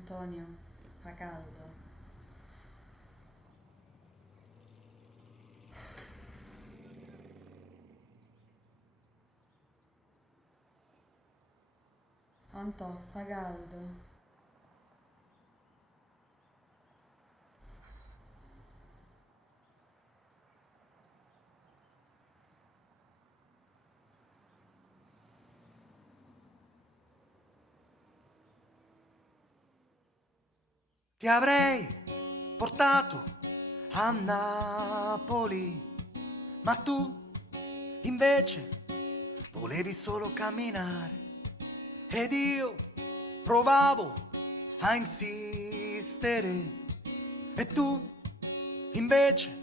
Antonio, fa caldo. Antò, fa caldo. Ti avrei portato a Napoli, ma tu invece volevi solo camminare ed io provavo a insistere e tu invece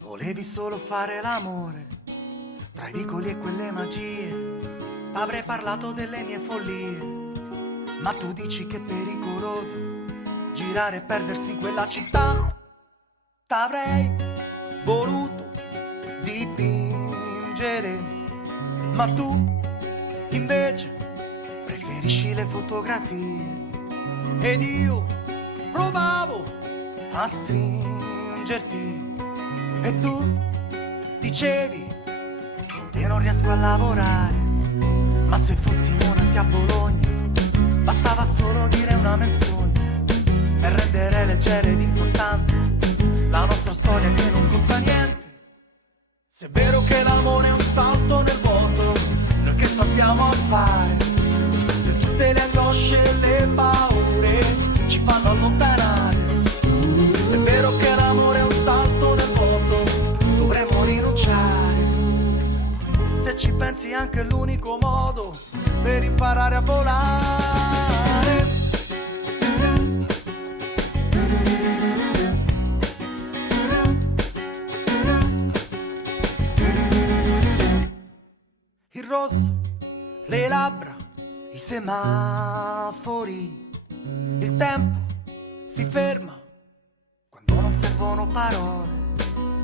volevi solo fare l'amore. Tra i vicoli e quelle magie t'avrei parlato delle mie follie, ma tu dici che è pericoloso girare e perdersi in quella città. T'avrei voluto dipingere, ma tu invece preferisci le fotografie. Ed io provavo a stringerti e tu dicevi con te non riesco a lavorare. Ma se fossimo nati a Bologna bastava solo dire una menzogna per rendere leggera ed importante la nostra storia che non conta niente. Se è vero che l'amore è un salto nel vuoto, noi che sappiamo fare? Se tutte le angosce e le paure ci fanno allontanare. Se è vero che l'amore è un salto nel vuoto, dovremmo rinunciare. Se ci pensi anche è l'unico modo per imparare a volare. Il rosso, le labbra, i semafori, il tempo si ferma quando non servono parole.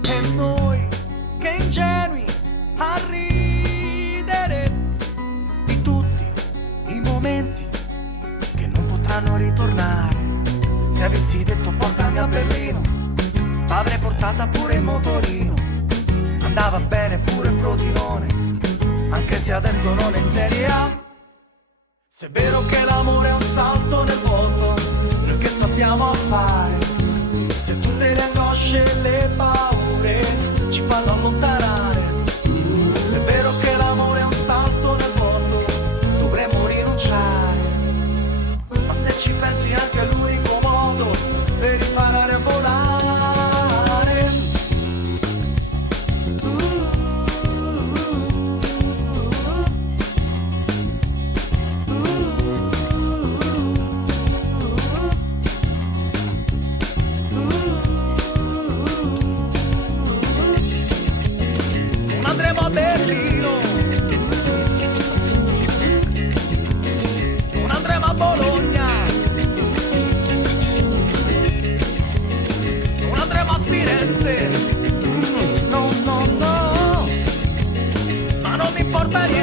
E noi che ingenui a ridere di tutti i momenti che non potranno ritornare. Se avessi detto portami a Berlino, t'avrei portata pure in motorino. Andava bene pure Frosinone, anche se adesso non è in Serie A. Se è vero che l'amore è un salto nel vuoto, noi che sappiamo fare? Se tutte le angosce e le paure ci fanno allontanare. Se è vero che l'amore è un salto nel vuoto, dovremmo rinunciare. Ma se ci pensi anche è l'unico modo per imparare a volare. Andremo a Berlino, non andremo a Bologna, non andremo a Firenze, no, no, no, ma non mi importa niente.